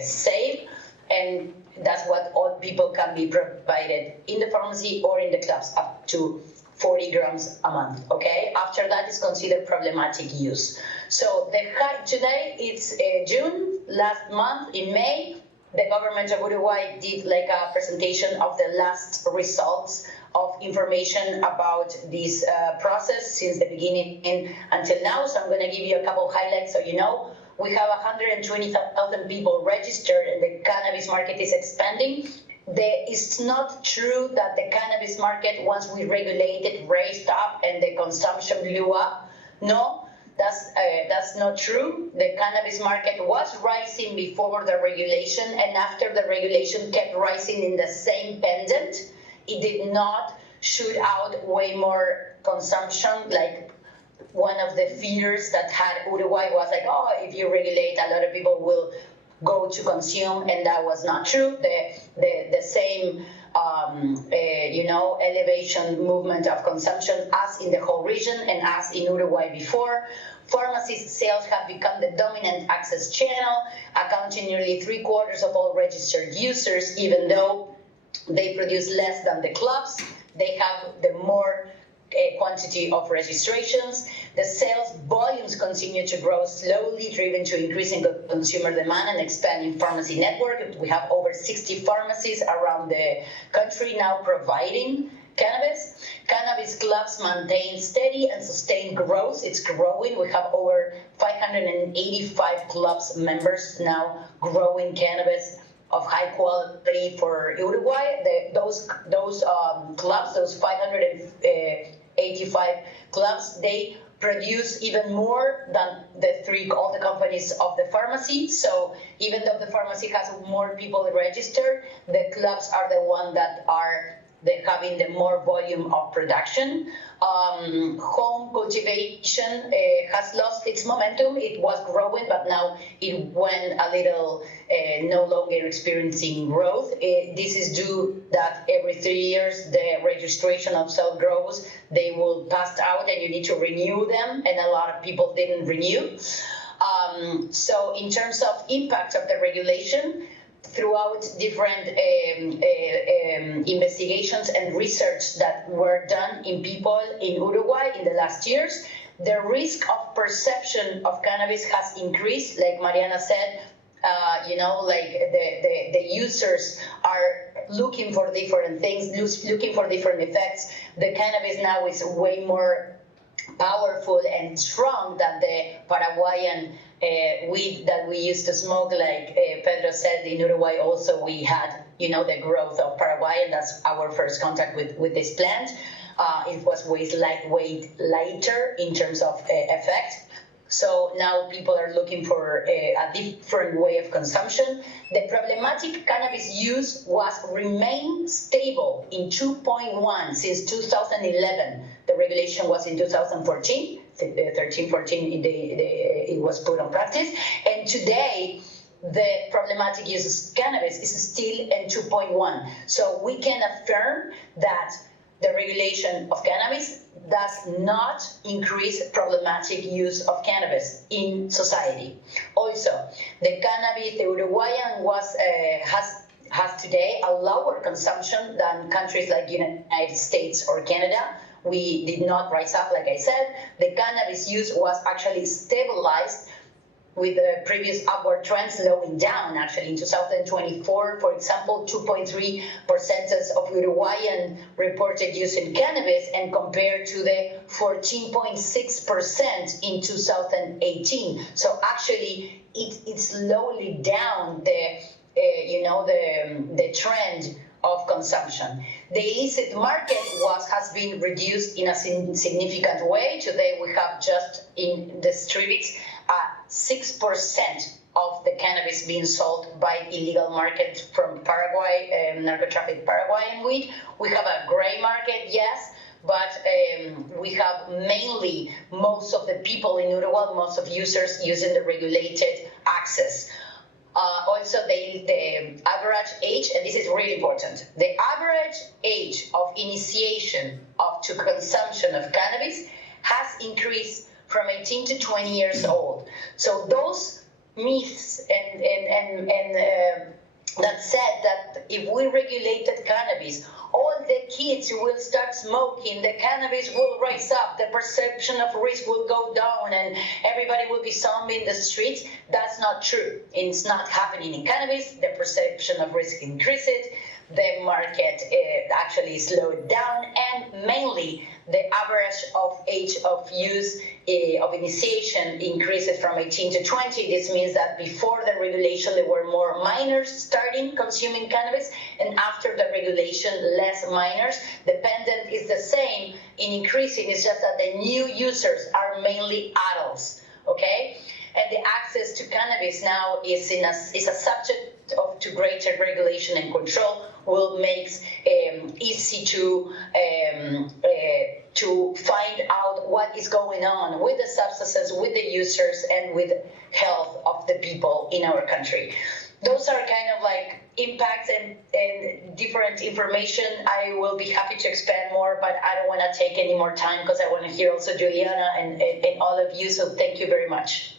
save. And that's what all people can be provided in the pharmacy or in the clubs, up to 40 grams a month, okay? After that is considered problematic use. So today it's June. Last month in May, the government of Uruguay did like a presentation of the last results of information about this process since the beginning until now. So I'm gonna give you a couple of highlights so you know. We have 120,000 people registered, and the cannabis market is expanding. It's not true that the cannabis market, once we regulated, raised up and the consumption blew up. No, that's not true. The cannabis market was rising before the regulation, and after the regulation kept rising in the same pendant. It did not shoot out way more consumption. Like, one of the fears that had Uruguay was like, oh, if you regulate, a lot of people will go to consume, and that was not true. The same elevation movement of consumption as in the whole region and as in Uruguay before. Pharmacies sales have become the dominant access channel, accounting nearly 3/4 of all registered users. Even though they produce less than the clubs, they have the more quantity of registrations. The sales volumes continue to grow slowly, driven to increasing consumer demand and expanding pharmacy network. We have over 60 pharmacies around the country now providing cannabis. Cannabis clubs maintain steady and sustained growth. It's growing. We have over 585 clubs members now growing cannabis of high quality for Uruguay. Those clubs, those 585 clubs, they produce even more than all the companies of the pharmacy. So even though the pharmacy has more people registered, the clubs are the one that are having the more volume of production. Home cultivation has lost its momentum. It was growing, but now it went a little no longer experiencing growth. This is due that every 3 years the registration of self-grows, they will pass out and you need to renew them, and a lot of people didn't renew. So in terms of impact of the regulation, throughout different investigations and research that were done in people in Uruguay in the last years, the risk of perception of cannabis has increased. Like Mariana said, like the users are looking for different things, looking for different effects. The cannabis now is way more powerful and strong than the Paraguayan weed that we used to smoke. Like Pedro said, in Uruguay also we had, the growth of Paraguay, and that's our first contact with this plant. It was way lighter in terms of effect. So now people are looking for a different way of consumption. The problematic cannabis use remained stable in 2.1 since 2011. The regulation was in 2014, 13-14 it was put on practice. And today, the problematic use of cannabis is still in 2.1. So we can affirm that the regulation of cannabis does not increase problematic use of cannabis in society. Also, the cannabis, the Uruguayan has today a lower consumption than countries like United States or Canada. We did not rise up, like I said. The cannabis use was actually stabilized with the previous upward trend slowing down. Actually, in 2024, for example, 2.3% of Uruguayan reported using cannabis, and compared to the 14.6% in 2018. So actually, it's slowly down the trend of consumption. The illicit market has been reduced in a significant way. Today, we have just in the streets 6% of the cannabis being sold by illegal market from Paraguay, narco-traffic Paraguayan weed. We have a gray market, yes, but we have mainly most of the people in Uruguay, most of users using the regulated access. Also, the average age, and this is really important, the average age of initiation to consumption of cannabis has increased from 18 to 20 years old. So those myths and that said that if we regulated cannabis, all the kids will start smoking, the cannabis will rise up, the perception of risk will go down, and everybody will be zombie in the streets. That's not true. It's not happening in cannabis. The perception of risk increases, the market actually slowed down, and mainly the average of age of use of initiation increases from 18 to 20. This means that before the regulation, there were more minors starting consuming cannabis, and after the regulation, less minors. The pendant is the same in increasing. It's just that the new users are mainly adults, okay? And the access to cannabis now is a subject to greater regulation and control, will make easy to find out what is going on with the substances, with the users, and with health of the people in our country. Those are kind of like impacts and different information. I will be happy to expand more, but I don't want to take any more time because I want to hear also Juliana and all of you. So thank you very much.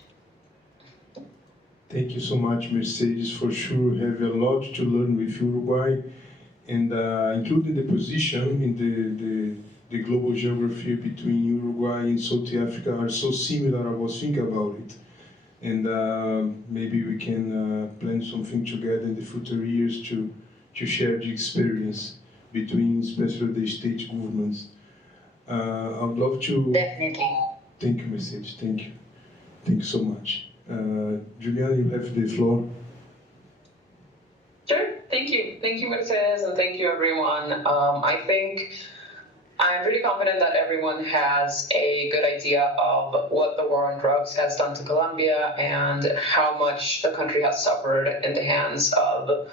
Thank you so much, Mercedes. For sure, we have a lot to learn with Uruguay, and including the position in the global geography between Uruguay and South Africa are so similar. I was thinking about it, and maybe we can plan something together in the future years to share the experience between, especially the state governments. I would love to. Definitely. Thank you, Mercedes. Thank you. Thank you so much. Juliana, you have the floor. Sure, thank you. Thank you, Mercedes, and thank you, everyone. I think I'm pretty confident that everyone has a good idea of what the war on drugs has done to Colombia and how much the country has suffered in the hands of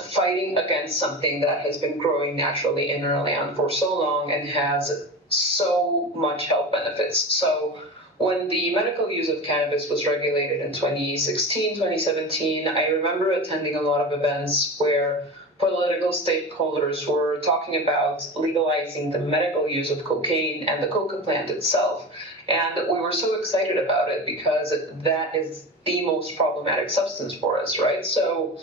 fighting against something that has been growing naturally in our land for so long and has so much health benefits. So when the medical use of cannabis was regulated in 2016, 2017, I remember attending a lot of events where political stakeholders were talking about legalizing the medical use of cocaine and the coca plant itself. And we were so excited about it because that is the most problematic substance for us, right? So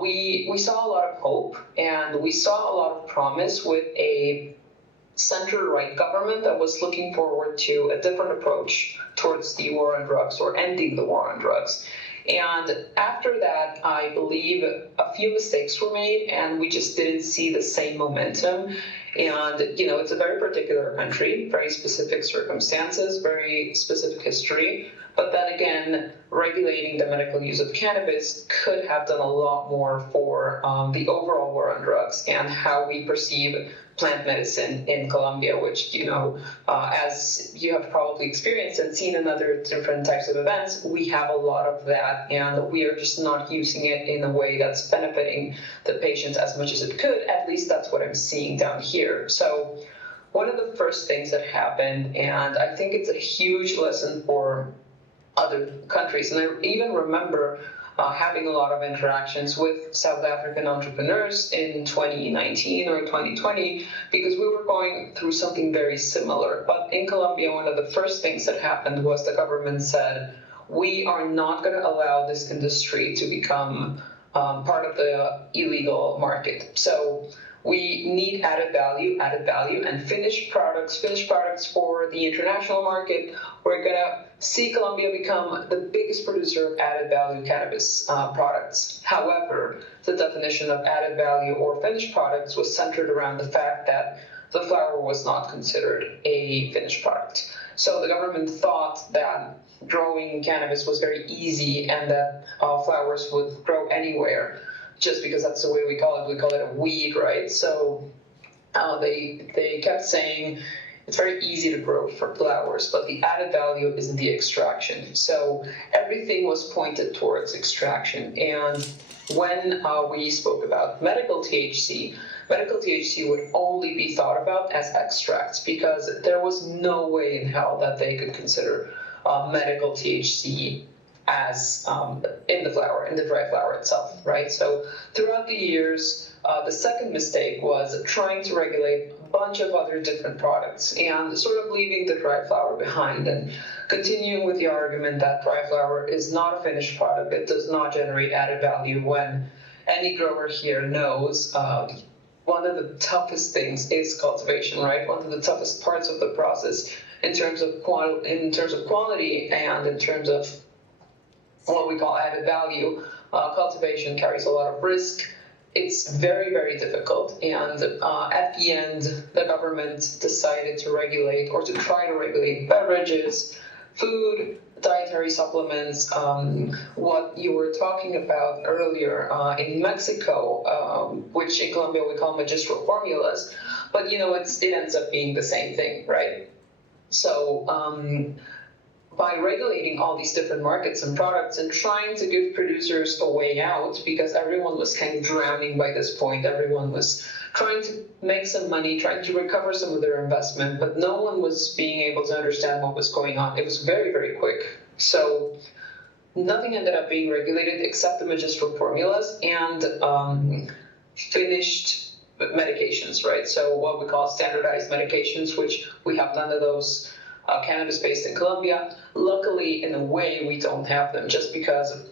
we saw a lot of hope and we saw a lot of promise with a center-right government that was looking forward to a different approach towards the war on drugs or ending the war on drugs. And after that, I believe a few mistakes were made and we just didn't see the same momentum. And, you know, it's a very particular country, very specific circumstances, very specific history. But then again, regulating the medical use of cannabis could have done a lot more for the overall war on drugs and how we perceive plant medicine in Colombia, which, you know, as you have probably experienced and seen in other different types of events, we have a lot of that, and we are just not using it in a way that's benefiting the patient as much as it could. At least that's what I'm seeing down here. So one of the first things that happened, and I think it's a huge lesson for other countries, and I even remember having a lot of interactions with South African entrepreneurs in 2019 or 2020 because we were going through something very similar. But in Colombia, one of the first things that happened was the government said, we are not going to allow this industry to become part of the illegal market. So we need added value, and finished products for the international market. We're going to see Colombia become the biggest producer of added value cannabis products. However, the definition of added value or finished products was centered around the fact that the flower was not considered a finished product. So the government thought that growing cannabis was very easy and that flowers would grow anywhere, just because that's the way we call it. We call it a weed, right? So they kept saying it's very easy to grow for flowers, but the added value is in the extraction. So everything was pointed towards extraction. And when we spoke about medical THC would only be thought about as extracts because there was no way in hell that they could consider medical THC as in the flower, in the dry flower itself, right? So throughout the years, the second mistake was trying to regulate a bunch of other different products and sort of leaving the dry flower behind and continuing with the argument that dry flower is not a finished product. It does not generate added value when any grower here knows one of the toughest things is cultivation, right? One of the toughest parts of the process in terms of quality and in terms of what we call added value. Cultivation carries a lot of risk. It's very, very difficult. And at the end, the government decided to regulate or to try to regulate beverages, food, dietary supplements, what you were talking about earlier in Mexico, which in Colombia we call magistral formulas. But, you know, it ends up being the same thing, right? So by regulating all these different markets and products and trying to give producers a way out, because everyone was kind of drowning by this point. Everyone was trying to make some money, trying to recover some of their investment, but no one was being able to understand what was going on. It was very, very quick. So nothing ended up being regulated except the magistral formulas and finished medications, right? So what we call standardized medications, which we have none of those cannabis-based in Colombia. Luckily, in a way, we don't have them just because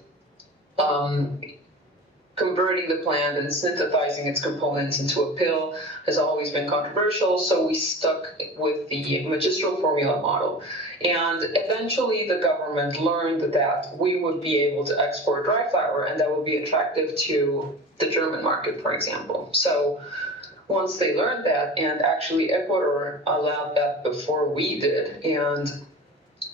converting the plant and synthesizing its components into a pill has always been controversial, so we stuck with the magistral formula model. And eventually the government learned that we would be able to export dry flower and that would be attractive to the German market, for example. So once they learned that, and actually Ecuador allowed that before we did, and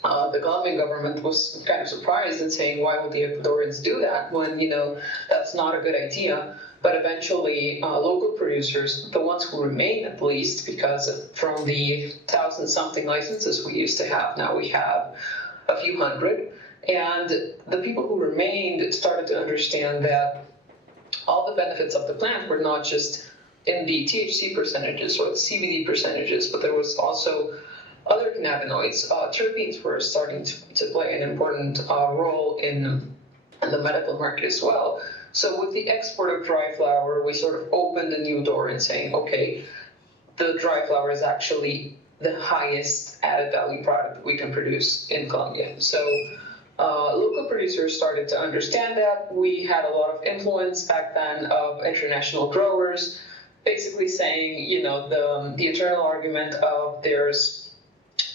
the Colombian government was kind of surprised and saying, why would the Ecuadorians do that when, you know, that's not a good idea. But eventually local producers, the ones who remain at least, because from the 1,000-something licenses we used to have, now we have a few hundred. And the people who remained started to understand that all the benefits of the plant were not just in the THC percentages or the CBD percentages, but there was also other cannabinoids. Terpenes were starting to play an important role in the medical market as well. So with the export of dry flower, we sort of opened a new door in saying, okay, the dry flower is actually the highest added value product we can produce in Colombia. So local producers started to understand that. We had a lot of influence back then of international growers, basically saying, you know, the eternal argument of there's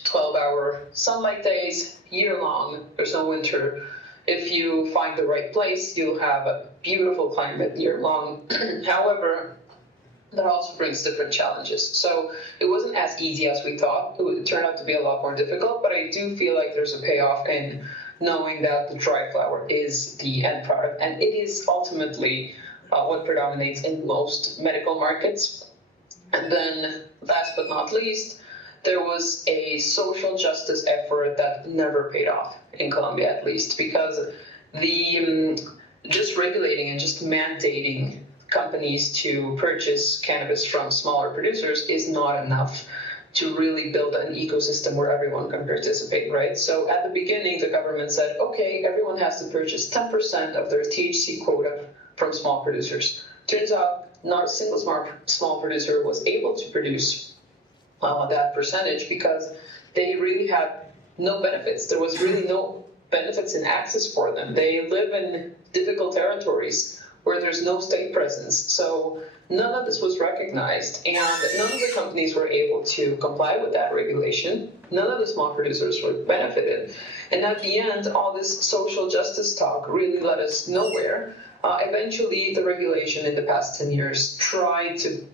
12-hour sunlight days, year-long, there's no winter. If you find the right place, you'll have a beautiful climate year-long. However, that also brings different challenges. So it wasn't as easy as we thought. It turned out to be a lot more difficult, but I do feel like there's a payoff in knowing that the dry flower is the end product, and it is ultimately what predominates in most medical markets. And then, last but not least, there was a social justice effort that never paid off, in Colombia at least, because the just regulating and just mandating companies to purchase cannabis from smaller producers is not enough to really build an ecosystem where everyone can participate, right? So at the beginning, the government said, okay, everyone has to purchase 10% of their THC quota from small producers. Turns out not a single small producer was able to produce that percentage because they really had no benefits. There was really no benefits in access for them. They live in difficult territories where there's no state presence. So none of this was recognized, and none of the companies were able to comply with that regulation. None of the small producers were benefited. And at the end, all this social justice talk really led us nowhere. Eventually, the regulation in the past 10 years tried to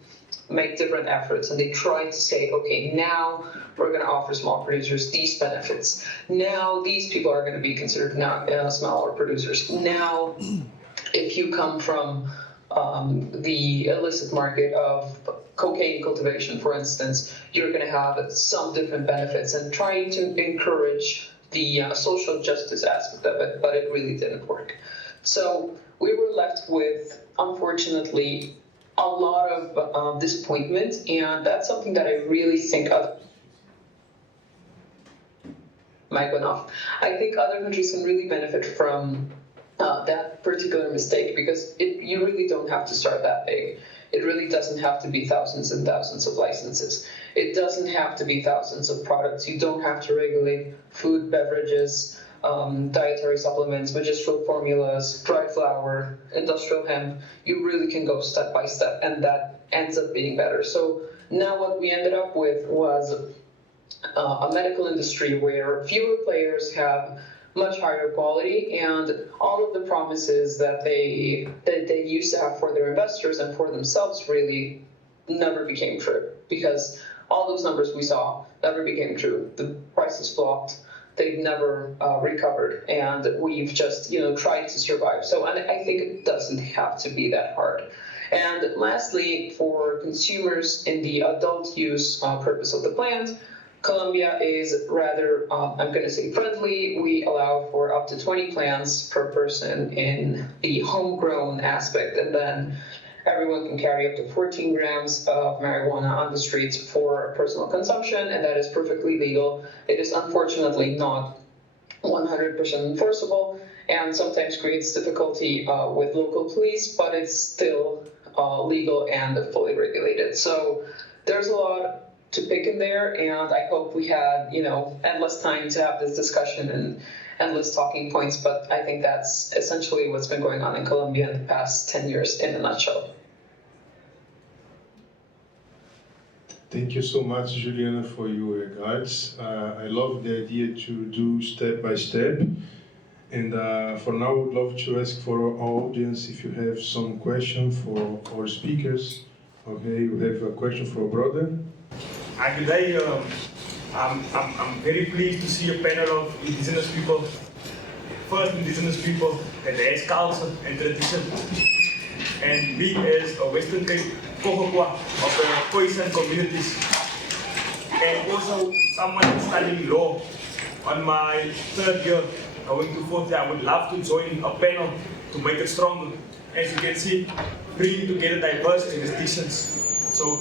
make different efforts, and they tried to say, okay, now we're going to offer small producers these benefits. Now these people are going to be considered smaller producers. Now, if you come from the illicit market of cocaine cultivation, for instance, you're going to have some different benefits, and trying to encourage the social justice aspect of it, but it really didn't work. So we were left with, unfortunately, a lot of disappointment, and that's something that I really think might went off. I think other countries can really benefit from that particular mistake, because you really don't have to start that big. It really doesn't have to be thousands and thousands of licenses. It doesn't have to be thousands of products. You don't have to regulate food, beverages, dietary supplements, medicinal formulas, dry flower, industrial hemp. You really can go step by step, and that ends up being better. So now what we ended up with was a medical industry where fewer players have much higher quality, and all of the promises that they used to have for their investors and for themselves really never became true, because all those numbers we saw never became true. The prices flopped. They've never recovered, and we've just tried to survive. So I think it doesn't have to be that hard. And lastly, for consumers in the adult use purpose of the plant, Colombia is rather, I'm going to say, friendly. We allow for up to 20 plants per person in the homegrown aspect, and then everyone can carry up to 14 grams of marijuana on the streets for personal consumption, and that is perfectly legal. It is unfortunately not 100% enforceable, and sometimes creates difficulty with local police, but it's still legal and fully regulated. So there's a lot to pick in there, and I hope we had endless time to have this discussion and endless talking points, but I think that's essentially what's been going on in Colombia in the past 10 years in a nutshell. Thank you so much, Juliana, for your regards. I love the idea to do step by step. And for now, I would love to ask for our audience if you have some question for our speakers. Okay, we have a question for our brother. Hi, good day. I'm very pleased to see a panel of indigenous people. First, indigenous people that has culture and tradition. And we as a Western Cape Kohokwa of the Thiessen communities. And also someone studying law on my third year, going to fourth year. I would love to join a panel to make it stronger. as you can see, bringing together diverse jurisdictions. So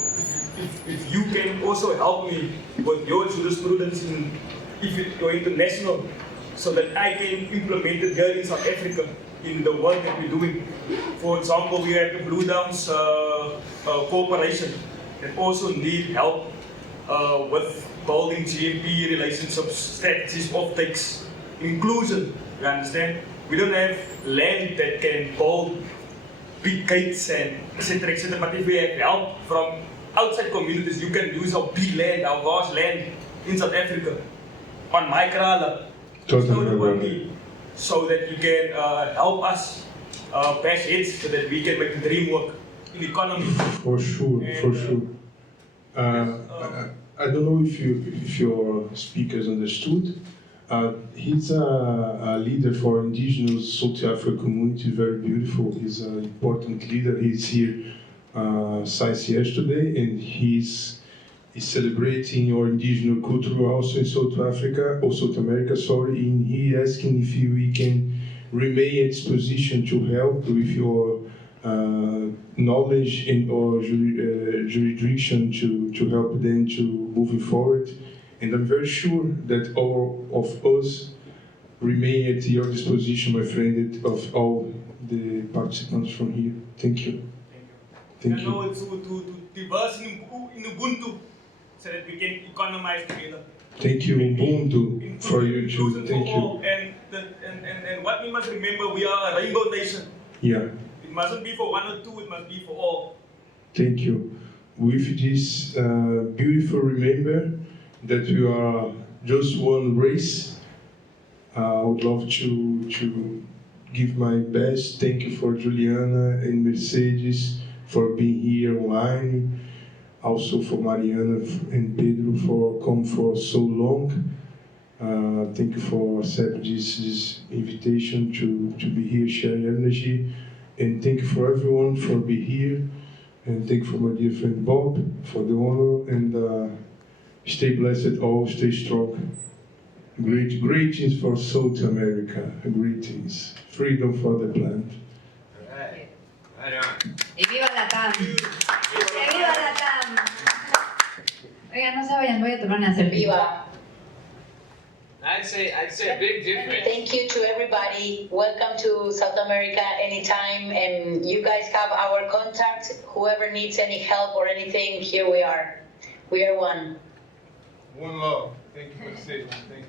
if you can also help me with your jurisprudence if you're international, so that I can implement it here in South Africa in the work that we're doing. For example, we have the Blue Downs Corporation that also need help with building GMP relationships, strategies, offtakes, inclusion, you understand? We don't have land that can build big gates and etc. etc. But if we have help from outside communities, you can use our big land, our vast land in South Africa, on my krala, so that you can help us bash heads so that we can make the dream work in the economy. For sure, for sure. I don't know if your speakers understood. He's a leader for indigenous South African community, very beautiful. He's an important leader. He's here since yesterday, and he's celebrating your indigenous culture also in South Africa, or South America, sorry, and he asking if we can remain at disposition to help with your knowledge and or jurisdiction to help them to moving forward. And I'm very sure that all of us remain at your disposition, my friend, of all the participants from here. Thank you. Thank you. And to diverse in Ubuntu, so that we can economize together. Thank you, Ubuntu, for you too. Thank you. And what we must remember, we are a rainbow nation. Yeah. It mustn't be for one or two, it must be for all. Thank you. With this beautiful remember that we are just one race, I would love to give my best. Thank you for Juliana and Mercedes for being here online. Also for Mariana and Pedro for coming for so long. Thank you for accepting this invitation to be here, sharing energy. And thank you for everyone for being here. And thank you for my dear friend Bob for the honor. And stay blessed all, stay strong. Greetings for South America. Greetings. Freedom for the plant. All right. Right on. Y viva LATAM. Y viva LATAM. Oigan, no se vayan, voy a tomar una selfie. Viva. I'd say a big difference. Thank you to everybody. Welcome to South America anytime. And you guys have our contact. Whoever needs any help or anything, here we are. We are one. One love. Thank you for the statement. Thank you.